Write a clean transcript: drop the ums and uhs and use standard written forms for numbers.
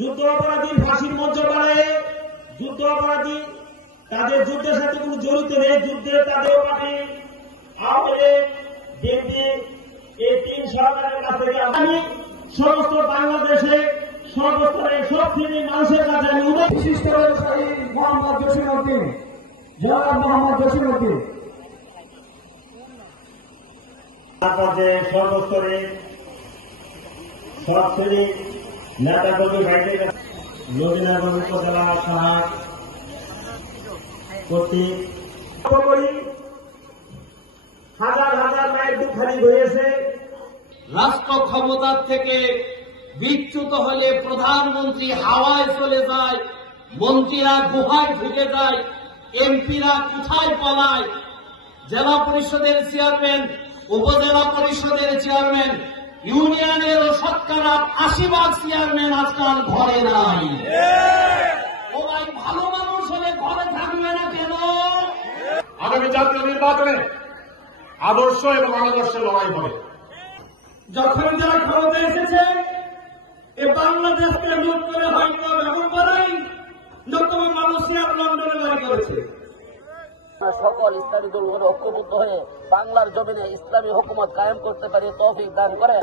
যুদ্ধ অপরাধী ফাঁসির মঞ্চ বাড়ায়, যুদ্ধ অপরাধী তাদের যুদ্ধের সাথে কোনো জড়িত নেই, যুদ্ধে তাদের পার্টি আওয়ামী লীগ বিএনপি এই তিন সরকারের কাছ থেকে আমি সমস্ত বাংলাদেশে সর্বস্তরে সব শ্রেণীর মানুষের কাছে আমি বিশিষ্ট ব্যবসায়ী মোহাম্মদ জসিমউদ্দিন, জনাব মোহাম্মদ জসিমউদ্দিন পর্যায়ে সর্বস্তরে সব শ্রেণীর নেতাকর্মী ভাইদের নবীনগর উপজেলা সহায়ক কর্তৃক হাজার হাজার মায়ের দুঃখানি হয়েছে। রাষ্ট্র ক্ষমতার থেকে বিচ্যুত হলে প্রধানমন্ত্রী হাওয়ায় চলে যায়, মন্ত্রীরা গুহায় ঢুকে যায়, এমপিরা কোথায় পলায়, জেলা পরিষদের চেয়ারম্যান, উপজেলা পরিষদের চেয়ারম্যান, ইউনিয়নের 80% চেয়ারম্যান আজকাল ঘরে নাই। ওরাই ভালো মানুষ হলে ঘরে থাকবে না কেন? আগামী জাতীয় নির্বাচনে আদর্শ এবং অনাদর্শের লড়াই হবে। যখন যারা ক্ষমতা এসেছে এ বাংলাদেশকে লুট করে হয়তো এমন করাই নতুন মানুষরা লন্ডনে বাড়ি করেছে। সকল ইসলামী দলগুলো ঐক্যবদ্ধ হয়ে বাংলার জমিনে ইসলামী হুকুমত কায়েম করতে পারে তৌফিক দান করে।